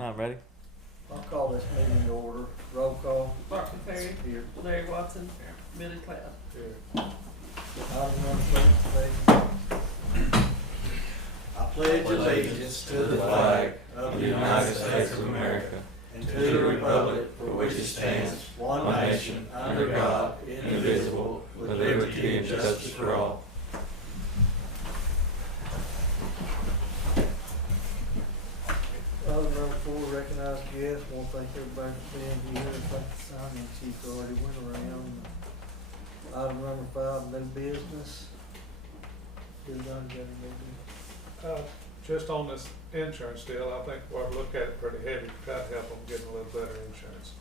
Ready? I'll call this meeting to order. Roll call. Mark Perry, Here. Larry Watson, Billy Cloud. Here. Item number 3, I pledge allegiance to the flag of the United States of America and to the republic for which it stands, one nation, under God, indivisible, with liberty and justice for all. Item number 4, recognized guests. Want to thank everybody for being here. Thank the signing chief already went around. Item number 5, new business. Who done got any new business? Just on this insurance deal, I think we ought to look at it pretty heavy to try to help them get a little better insurance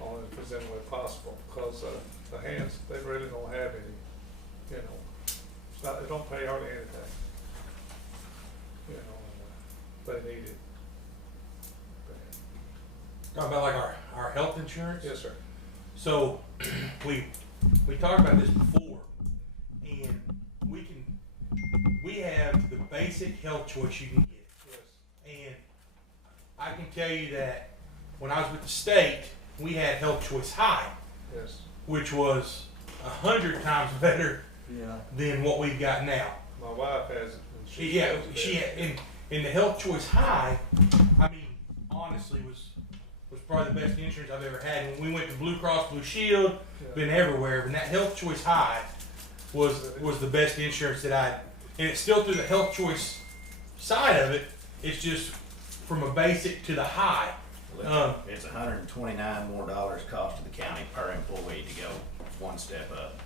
on it if it's any way possible, because the hands, they really don't have any, you know, it's not, they don't pay hardly anything, you know, they need it. Talking about like our health insurance? Yes, sir. So we talked about this before, and we have the basic health choice you can get. Yes. And I can tell you that when I was with the state, we had health choice high, Yes. which was 100 times better Yeah. than what we've got now. My wife has it. And She had in the health choice high, I mean, honestly was probably the best insurance I've ever had. When we went to Blue Cross Blue Shield, Yeah. been everywhere, but that health choice high was the best insurance that and it's still through the health choice side of it. It's just from a basic to the high. It's $129 more cost to the county per employee to go one step up.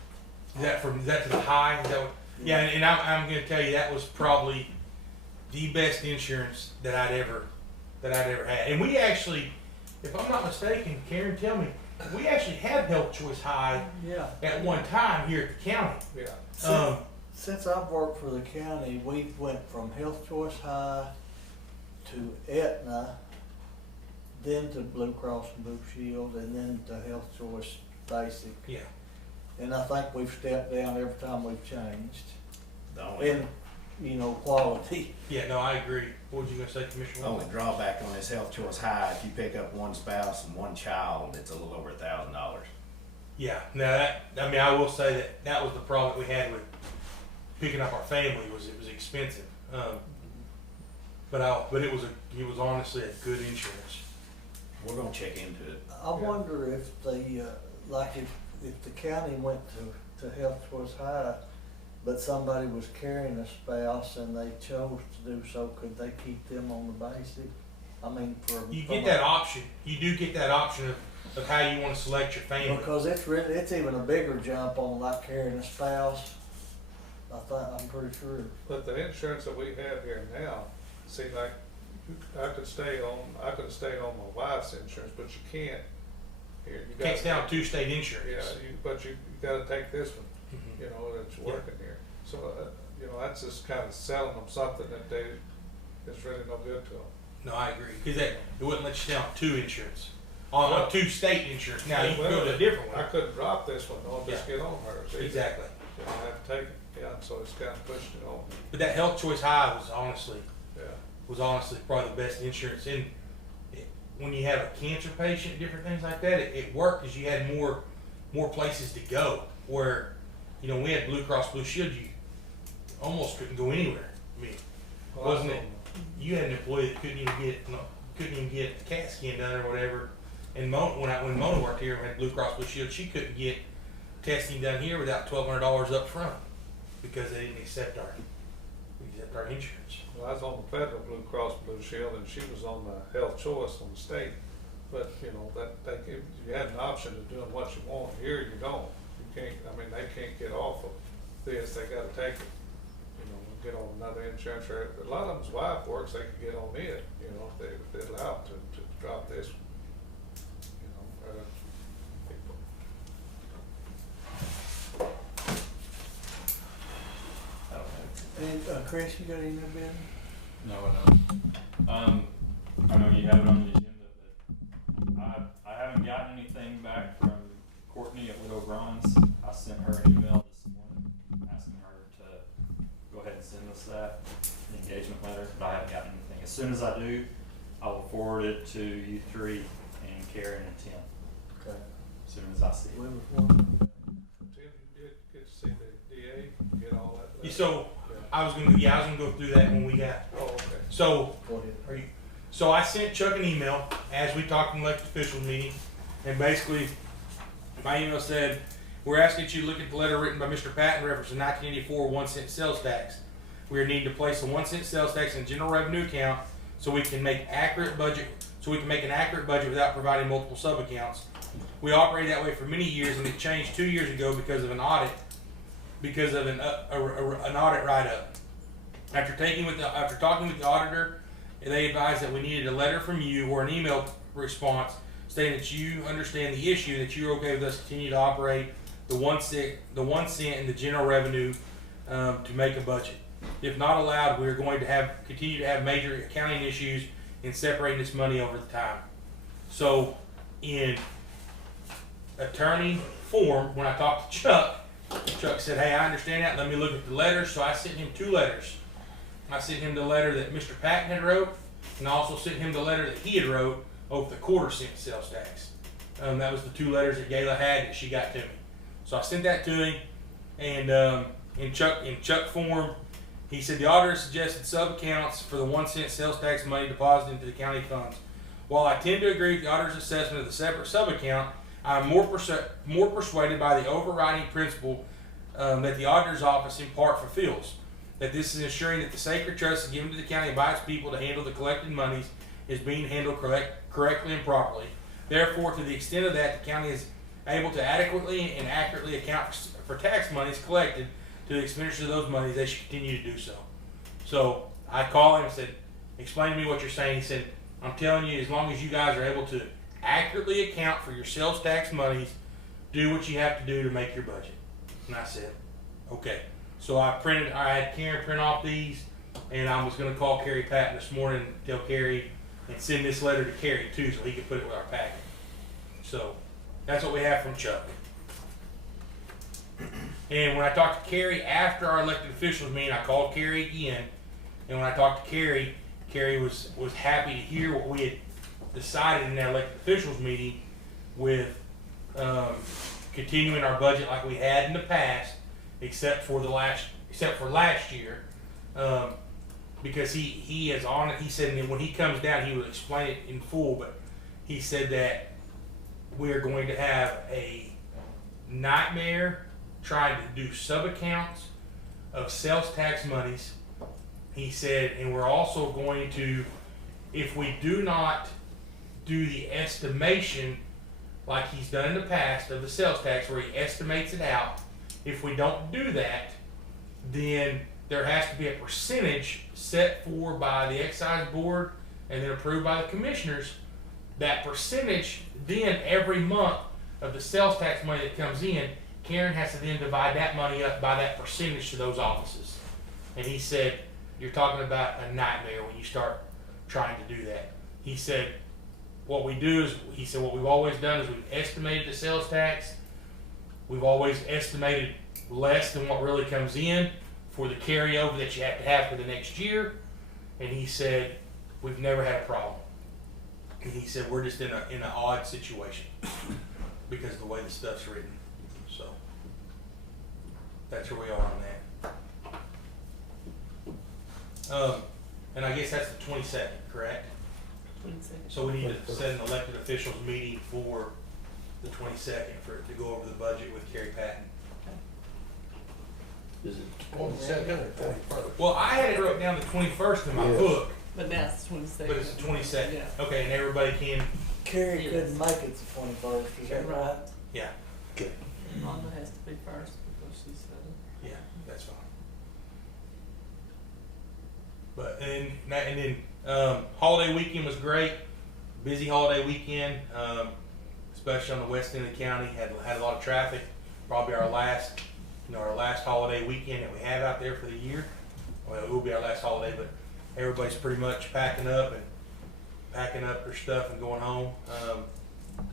Is that to the high? Is that what, yeah, and I'm going to tell you that was probably the best insurance that I'd ever had. And we actually, if I'm not mistaken, Karen, tell me, we actually had health choice high Yeah. at one time here at the county. Yeah. Since I've worked for the county, we went from Health Choice High to Aetna, then to Blue Cross and Blue Shield, and then to Health Choice Basic. Yeah. And I think we've stepped down every time we've changed. The only, And, you know, quality. Yeah, no, I agree. What was you going to say, Commissioner? only drawback on this health choice high, if you pick up one spouse and one child, it's a little over $1,000. Yeah, no, I will say that was the problem we had with picking up our family was it was expensive. But it was honestly a good insurance. We're gonna check into it. I wonder if the, if the county went to Health Choice High, but somebody was carrying a spouse and they chose to do so, could they keep them on the basic? I mean, You get that option. You do get that option of how you want to select your family. because it's even a bigger jump on like carrying a spouse. I'm pretty sure. But the insurance that we have here now, see, like, I could stay on my wife's insurance, but you can't here. You Can't stay on 2 state insurance. Yeah, but you gotta take this one, Mhm. you know, that's working here. So, you know, that's just kind of selling them something that it's really no good to them. No, I agree. Because it wouldn't let you stay on 2 insurance. On 2 state insurance. Now you can go to a different I one. couldn't drop this one, though, just get on hers. either. Exactly. You know, I have to take it, yeah, so it's kind of pushing it on. But that health choice high was honestly Yeah. probably the best insurance. And when you have a cancer patient, different things like that, it worked because you had more places to go. Where, you know, we had Blue Cross Blue Shield, you almost couldn't go anywhere. I mean, Well, wasn't it? You had an employee that couldn't even get a CAT scan done or whatever. And when Mona worked here and had Blue Cross Blue Shield, she couldn't get testing done here without $1,200 up front because they didn't accept our insurance. Well, I was on the federal Blue Cross Blue Shield, and she was on the health choice on the state. But, you know, you had an option of doing what you want. Here you don't. You can't, I mean, they can't get off of this. They gotta take it, you know, get on another insurance. Or a lot of them's wife works, they could get on it, you know, if they allow them to drop this one. You know, people. I don't know. And Chris, you got any new business? No, I don't. I know you have it on the agenda, but I haven't gotten anything back from Courtney at Widow Bronze. I sent her an email this morning asking her to go ahead and send us that engagement letter, but I haven't gotten anything. As soon as I do, I will forward forward it to you three and Karen and Tim Okay. as soon as I see it. When was one? Tim, you did get to see the DA, get all that? Yeah, so I was gonna go through that when we got. Oh, okay. So Go ahead. So I sent Chuck an email as we talked in the elected officials meeting, and basically my email said, we're asking that you look at the letter written by Mr. Patton referencing 1984 1-cent sales tax. We are needing to place a 1-cent sales tax in general revenue account so we can make an accurate budget without providing multiple sub-accounts. We operated that way for many years, and it changed 2 years ago because of an audit, an audit write-up. After talking with the auditor, they advised that we needed a letter from you or an email response stating that you understand the issue, that you're okay with us continue to operate the 1 cent in the general revenue to make a budget. If not allowed, we are going to continue to have major accounting issues in separating this money over the time. So in attorney form, when I talked to Chuck said, hey, I understand that, let me look at the letters. So I sent him 2 letters. I sent him the letter that Mr. Patton had wrote, and I also sent him the letter that he had wrote over the 1/4 cent sales tax. That was the 2 letters that Gayla had that she got to me. So I sent that to him, and in Chuck form, he said the auditor suggested sub-accounts for the 1 cent sales tax money deposited into the county funds. While I tend to agree with the auditor's assessment of the separate sub-account, I am more persuaded by the overriding principle that the auditor's office in part fulfills. That this is ensuring that the sacred trust given to the county by its people to handle the collected monies is being handled correctly and properly. Therefore, to the extent of that, the county is able to adequately and accurately account for tax monies collected to the expenditure of those monies, they should continue to do so. So I called him and said, explain to me what you're saying. He said, I'm telling you, as long as you guys are able to accurately account for your sales tax monies, do what you have to do to make your budget. And I said, okay. So I had Karen print off these, and I was going to call Kerry Patton this morning, tell Kerry, and send this letter to Kerry too, so he could put it with our packet. So that's what we have from Chuck. And when I talked to Kerry after our elected officials meeting, I called Kerry again, and when I talked to Kerry, Kerry was happy to hear what we had decided in that elected officials meeting with continuing our budget like we had in the past, except for last year, because he is on it. He said that when he comes down, he will explain it in full. But he said that we're going to have a nightmare trying to do sub accounts of sales tax monies. He said, and we're also going to, if we do not do the estimation like he's done in the past of the sales tax, where he estimates it out. If we don't do that, then there has to be a percentage set for by the excise board and then approved by the commissioners. That percentage, then every month of the sales tax money that comes in, Karen has to then divide that money up by that percentage to those offices. And he said, you're talking about a nightmare when you start trying to do that. He said, what we do is, he said, what we've always done is we've estimated the sales tax. We've always estimated less than what really comes in for the carryover that you have to have for the next year. And he said, we've never had a problem. And he said, we're just in an odd situation because of the way the stuff's written. So that's where we are on that. And I guess that's the 22nd, correct? 22nd. So we need to set an elected officials meeting for the 22nd to go over the budget with Kerry Patton. Is it 22nd or 21st? Well, I had it wrote down the 21st in my Yes. book, But now it's 22nd. but it's the 22nd. Yeah. Okay, and everybody can, Carrie Yes. couldn't make it the 21st, is that right? yeah, Okay. Mama has to be first because she said it. yeah, that's fine. But and then holiday weekend was great, busy holiday weekend, especially on the west end of the county. Had a lot of traffic. Probably our last holiday weekend that we have out there for the year. Well, it will be our last holiday, but everybody's pretty much packing up their stuff and going home.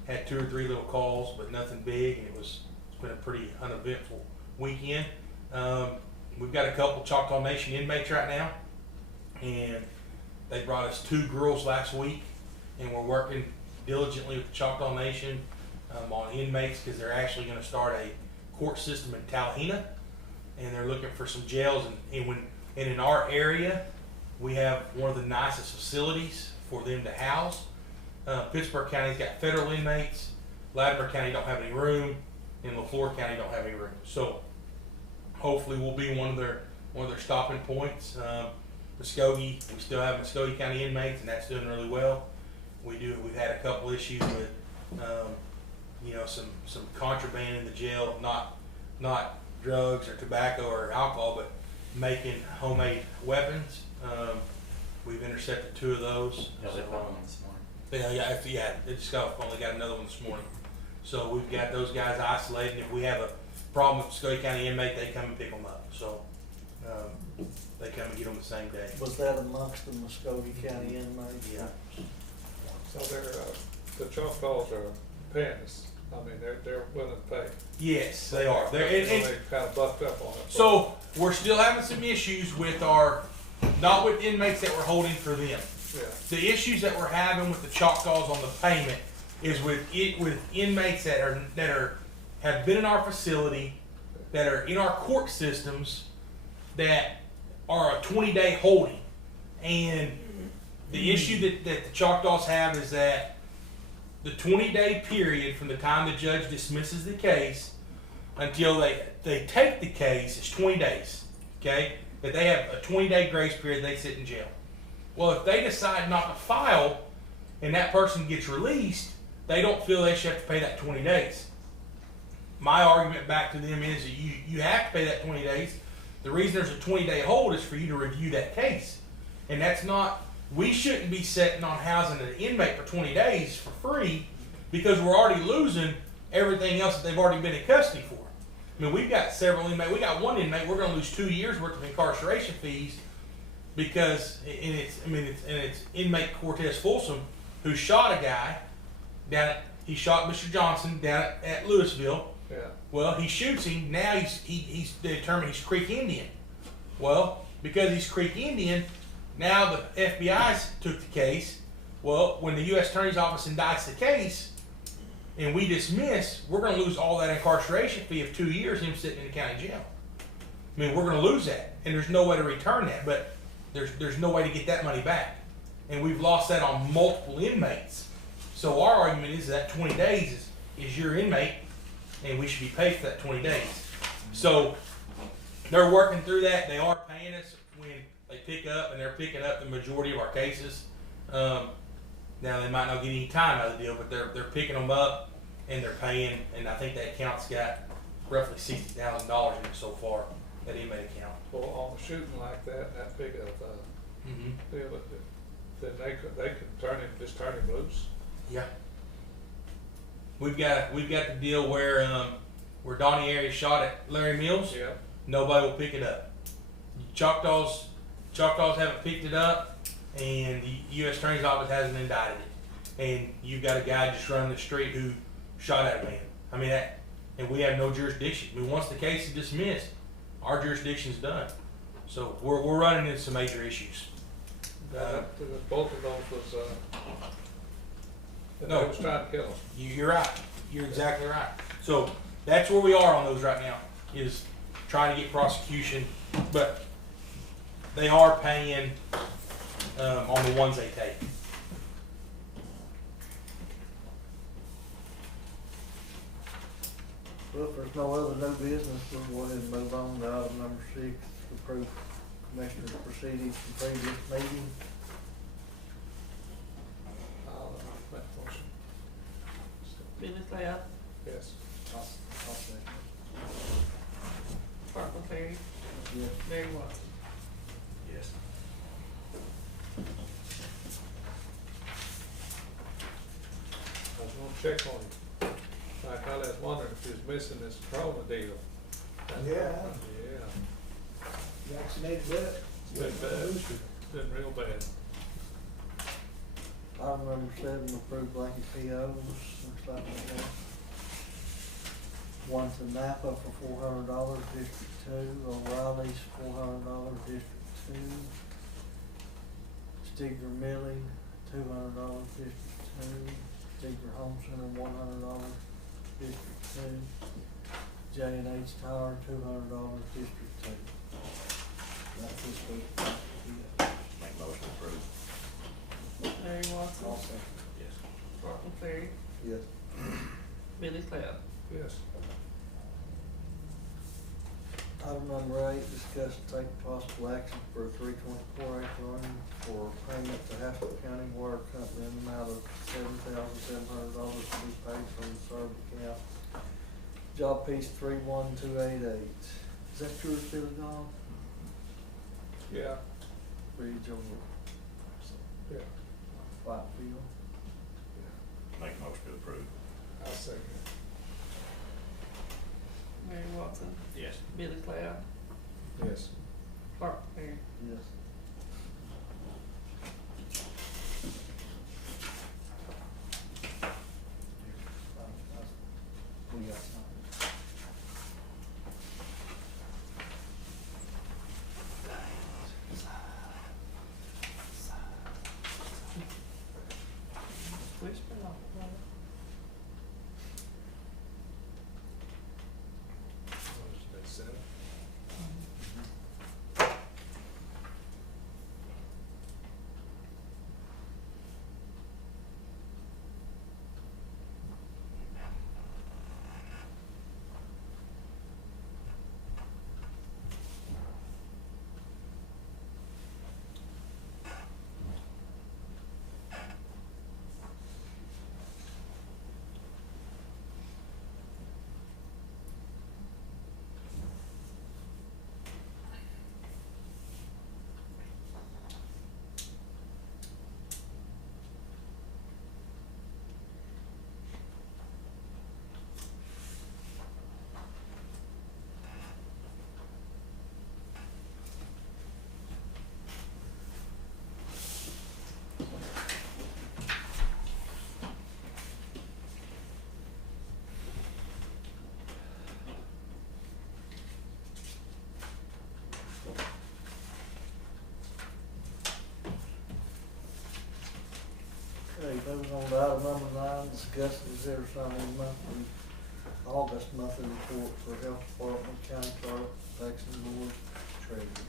Had 2 or 3 little calls, but nothing big, and it's been a pretty uneventful weekend. We've got a couple Choctaw Nation inmates right now, and they brought us 2 girls last week and we're working diligently with the Choctaw Nation on inmates, because they're actually going to start a court system in Talihina, and they're looking for some jails. And in our area, we have one of the nicest facilities for them to house. Pittsburgh County's got federal inmates. Latimer County don't have any room, and LaFleur County don't have any room. So hopefully we'll be one of their stopping points. Muskogee, we still have Muskogee County inmates, and that's doing really well. We've had a couple issues with some contraband in the jail, not drugs or tobacco or alcohol, but making homemade weapons. We've intercepted 2 of those. Yeah, they found one this morning. Yeah, they just only got another one this morning. So we've got those guys isolated. If we have a problem with Muskogee County inmate, they come and pick them up. So they come and get them the same day. Was that amongst the Muskogee County inmates? Yeah. So the Choctaws are paying us. I mean, they're willing to pay. Yes, they are. They kind of bucked up on it. So we're still having some issues with not with inmates that we're holding for them. Yeah. The issues that we're having with the Choctaws on the payment is with inmates that have been in our facility, that are in our court systems, that are a 20-day holding. And the issue that the Choctaws have is that the 20-day period from the time the judge dismisses the case until they take the case is 20 days. Okay? That they have a 20-day grace period, they sit in jail. Well, if they decide not to file and that person gets released, they don't feel they should have to pay that 20 days. My argument back to them is that you have to pay that 20 days. The reason there's a 20-day hold is for you to review that case. And that's not, we shouldn't be sitting on housing an inmate for 20 days for free, because we're already losing everything else that they've already been in custody for. I mean, we've got several inmates. We got one inmate, we're going to lose 2 years worth of incarceration fees because, it's inmate Cortez Folsom, who shot a guy he shot Mr. Johnson down at Louisville. Yeah. Well, he shoots him. Now he's determined he's Creek Indian. Well, because he's Creek Indian, now the FBI's took the case. Well, when the U.S. Attorney's Office indicts the case and we dismiss, we're going to lose all that incarceration fee of 2 years, him sitting in the county jail. I mean, we're going to lose that, and there's no way to return that, but there's no way to get that money back. And we've lost that on multiple inmates. So our argument is that 20 days is your inmate, and we should be paid for that 20 days. So they're working through that. They are paying us when they pick up, and they're picking up the majority of our cases. Now they might not get any time out of the deal, but they're picking them up and they're paying. And I think that account's got roughly $60,000 in it so far. That inmate account. Well, on a shooting like that big of deal, then they could just turn him loose. Yeah. We've got the deal where Donnie Arias shot at Larry Mills. Yeah. Nobody will pick it up. Choctaws haven't picked it up, and the U.S. Attorney's Office hasn't indicted it. And you've got a guy just running the street who shot at a man. I mean, and we have no jurisdiction. I mean, once the case is dismissed, our jurisdiction's done. So we're running into some major issues. Both of those was No. they was trying to kill him. You're right. You're exactly right. So that's where we are on those right now, is trying to get prosecution, but they are paying on the ones they take. Well, if there's no other new business, we'll go ahead and move on to item number 6, approve Commissioner's proceedings from previous meeting. I'll make a motion. Billy Cloud, Yes. I'll second. Parker Perry, Yes. Mary Watson. Yes. I was gonna check on him. Like I was wondering if he was missing this Corona deal. Yeah. Yeah. Vaccinated that? Been bad. Been real bad. Item number 7, approve blanket POs. Looks like we got one to Napa for $400, District 2, O'Reilly's $400, District 2, Stigler Milling, District 2, Deeper Home Center, $100, District 2, J&H Tower, $200, District 2. That's this week. Make motion to approve. Larry Watson. I'll second. Yes. Mark McFerry. Yes. Billy Cloud. Yes. Item number 8, discuss and take possible action for a 324-acre loan for payment to Haskell County Water Company in the amount of $7,700 to be paid from the served account. Job piece 31288. Is that yours, Billy Dawn? Yeah, Bridge over yeah, Whitefield. Make motion to approve. I'll second it. Larry Watson. Yes. Billy Cloud. Yes. Mark McFerry. Yes. We got something. Whisper off. Motion been said. Okay, moving on to item number 9, discuss and consider signing monthly, August monthly report for Health Department, County Clerk, Tax and Board, Treasurer.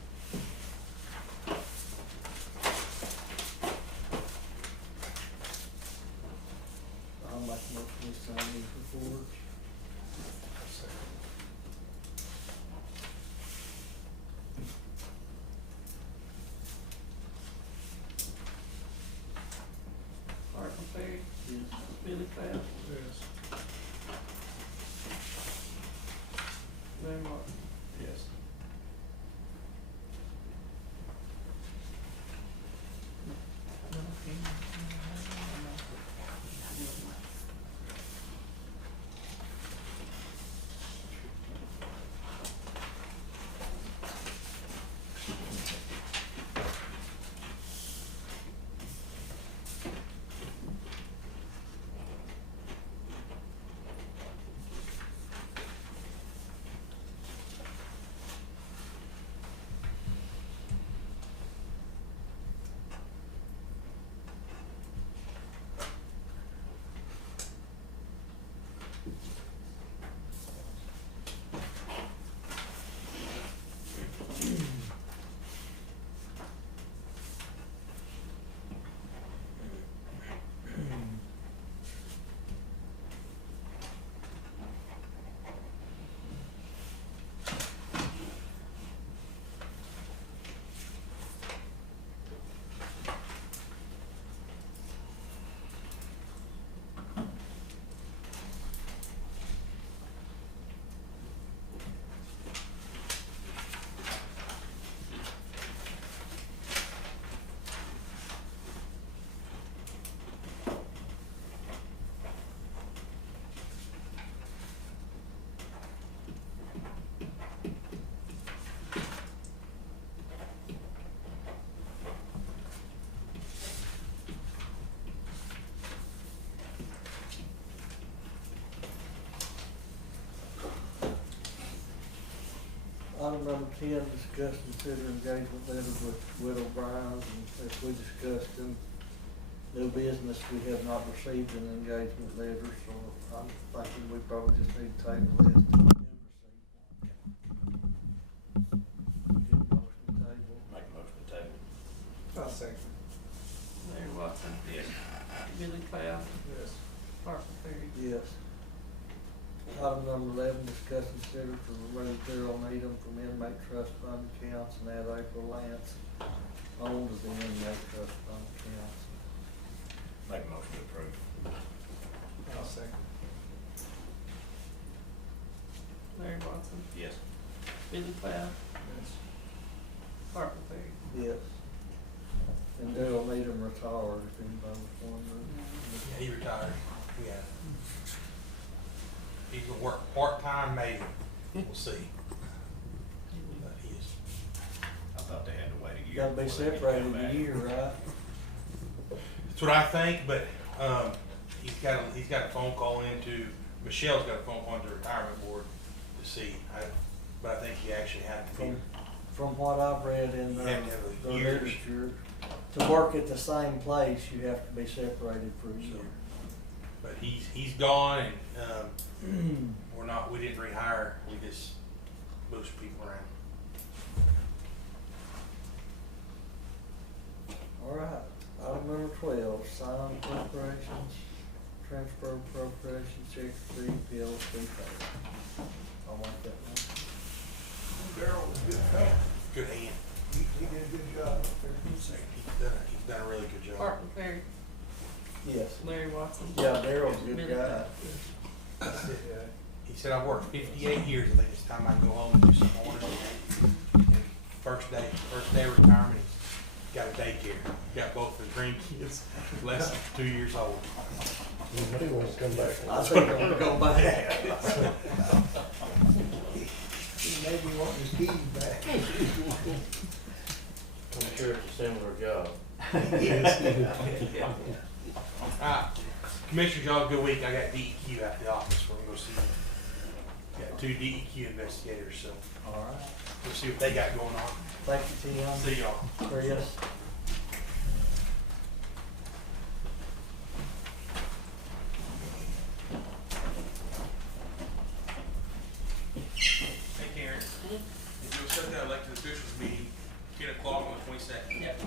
I'll make a motion to sign these reports. I'll second. Mark McFerry. Yes. Billy Cloud. Yes. Larry Watson. Yes. Item number 10, discuss and consider engagement letter with Widow Browns, and as we discussed in New business, we have not received an engagement letter, so I'm thinking we probably just need to table this. Get a motion to table. Make a motion to table. I'll second. Larry Watson. Yes. Billy Cloud. Yes. Art McCready. Yes. Item number 11, discuss and consider to remove Daryl Needham from inmate trust fund accounts and add April Lance on to the inmate trust fund accounts. Make a motion to approve. I'll second. Larry Watson. Yes. Billy Cloud. Yes. Art McCready. Yes. And Daryl Needham retired, if anybody was wondering. Yeah, he retired. Yeah. He's gonna work part-time maybe. We'll see. But he is. I thought they had to wait a year. Gotta be before they could separated come a back. year, right? That's what I think, but, he's got a phone call into, Michelle's got a phone call into the retirement board to see. But I think you actually have to be, From what I've read in You have to have the years. literature, to work at the same place, you have to be separated for a year. but he's gone and, we didn't rehire, we just moved people around. All right, item number 12, sign appropriations, transfer appropriations, check receipt, bills, be paid. I like that one. Darryl was a good fellow. Good hand. He did a good job up there. He's done a really good job. Art McCready. Yes. Larry Watson. Yeah, Daryl's a good Billy guy. Cloud. He said, I've worked 58 years, I think it's time I go home and do something I want to do. And first day of retirement, he's got a daycare. Got both his grandkids, less than 2 years old. He wants to come back. I think I'm gonna go back. He may be wanting his keys back. I'm sure it's a similar job. Commissioners, y'all have a good week. I got DEQ at the office. We're gonna go see them. Got 2 DEQ investigators, so All right. we'll see what they got going on. Thank you, Tim. See y'all. Chris. Hey Karen, if you'll set that elected officials meeting, 10 o'clock on the 22nd. Yep.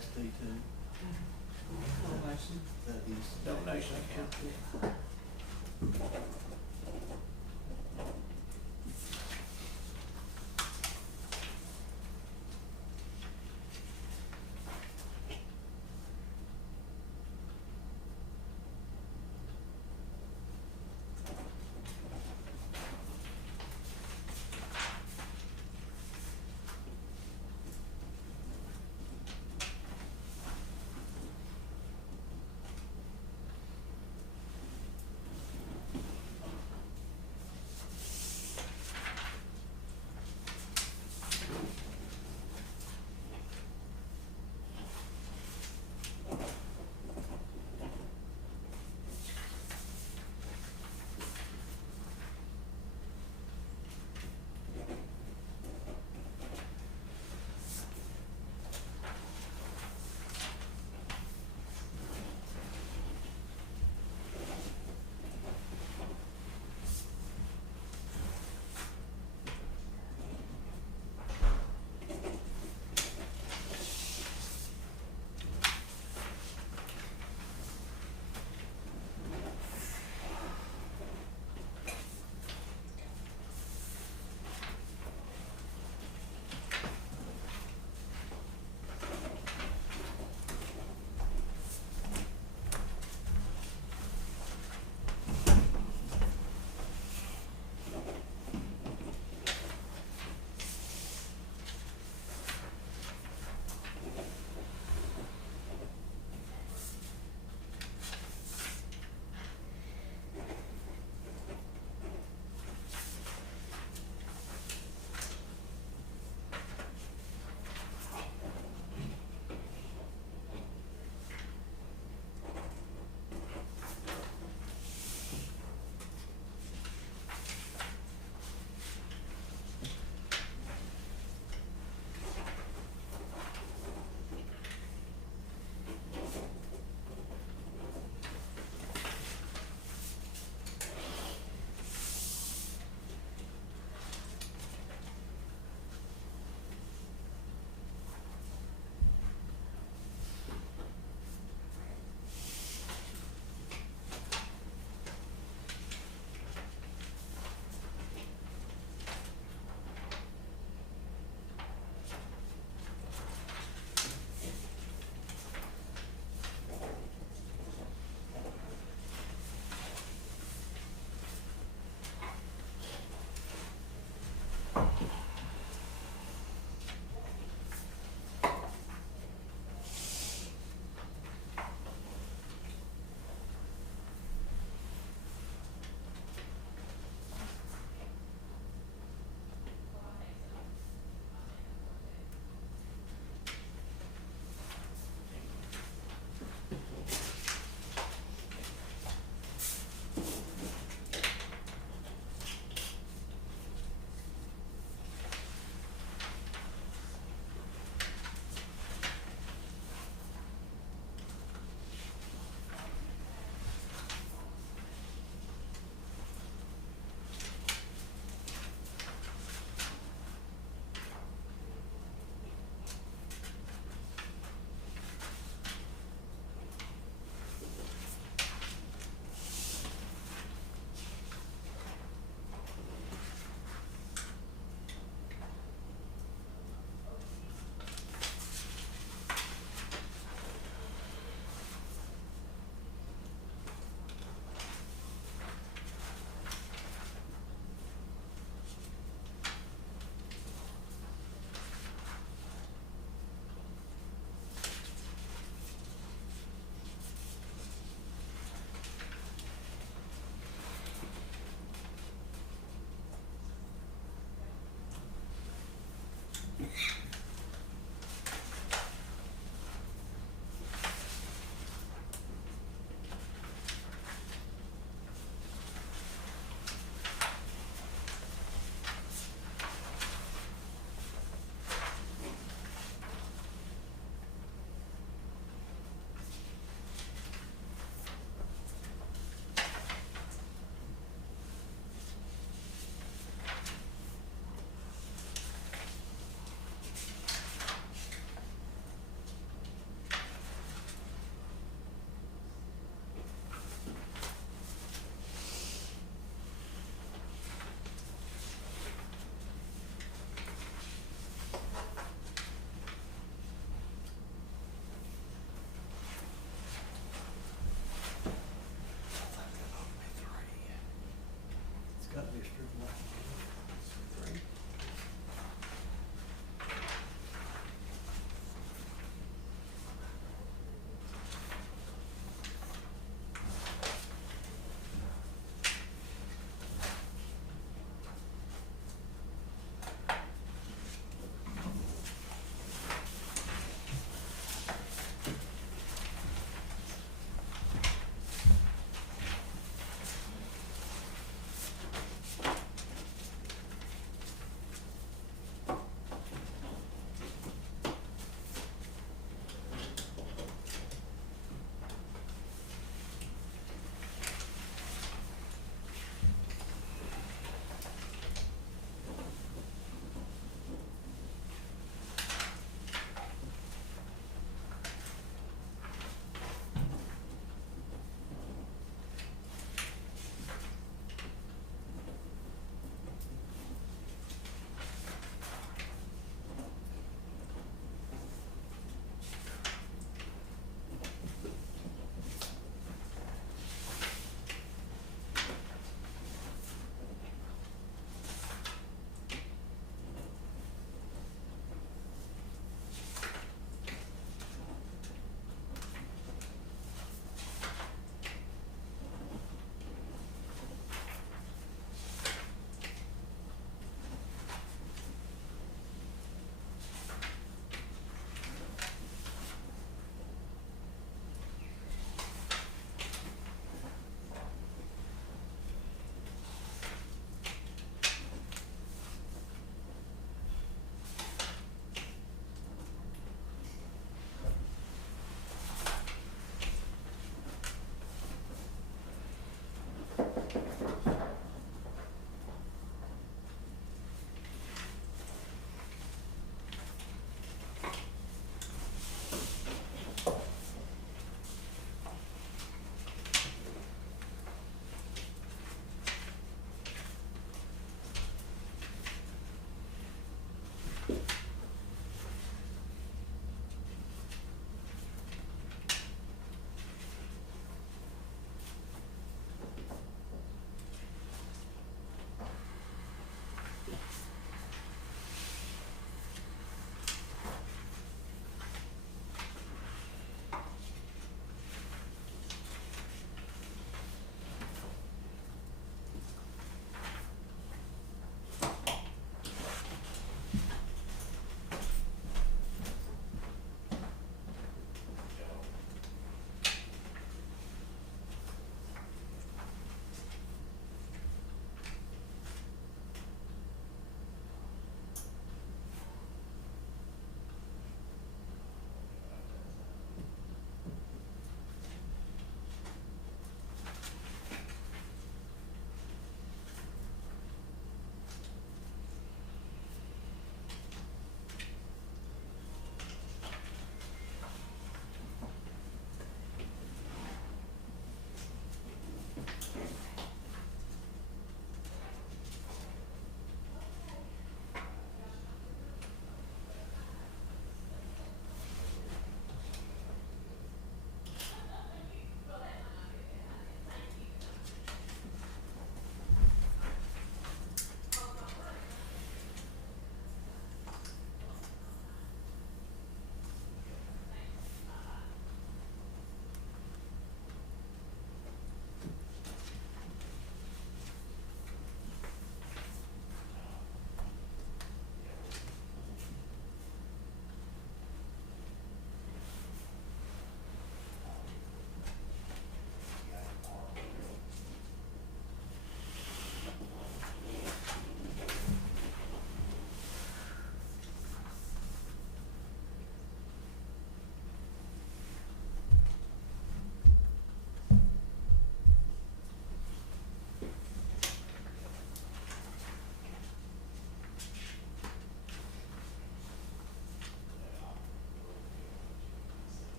ST two, Donation. that is. Donation account.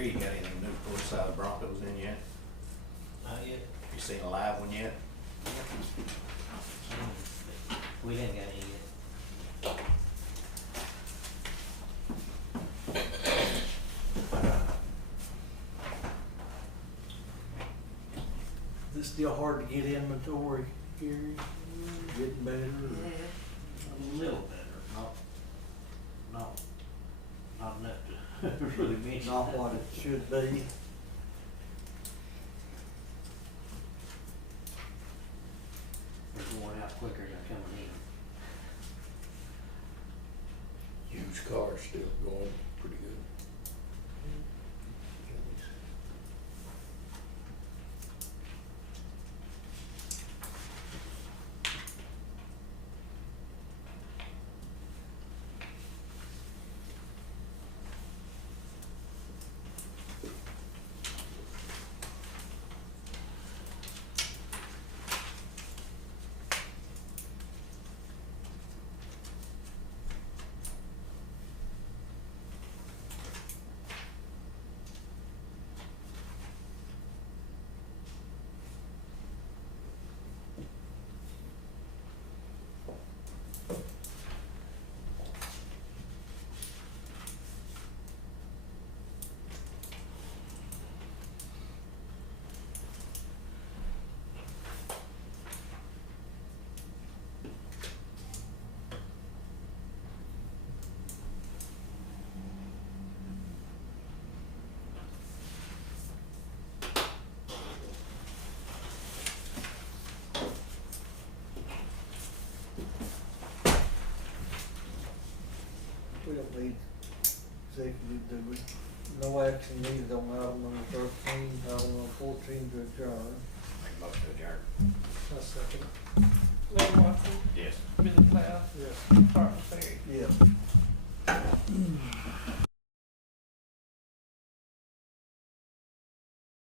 Gary, you got anything new for the side of the Broncos in yet? Not yet. You seen a live one yet? We didn't got any yet. Is it still hard to get inventory, Gary? Getting better? or- A little better, not enough to really mention. Not what it should be. They're going out quicker than coming in. Used cars still going pretty good. We don't need executive, do we? No action needed on item number 13, item number 14 to adjourn. Make a motion to adjourn. I second. Larry Watson, Yes. Billy Cloud, Yes.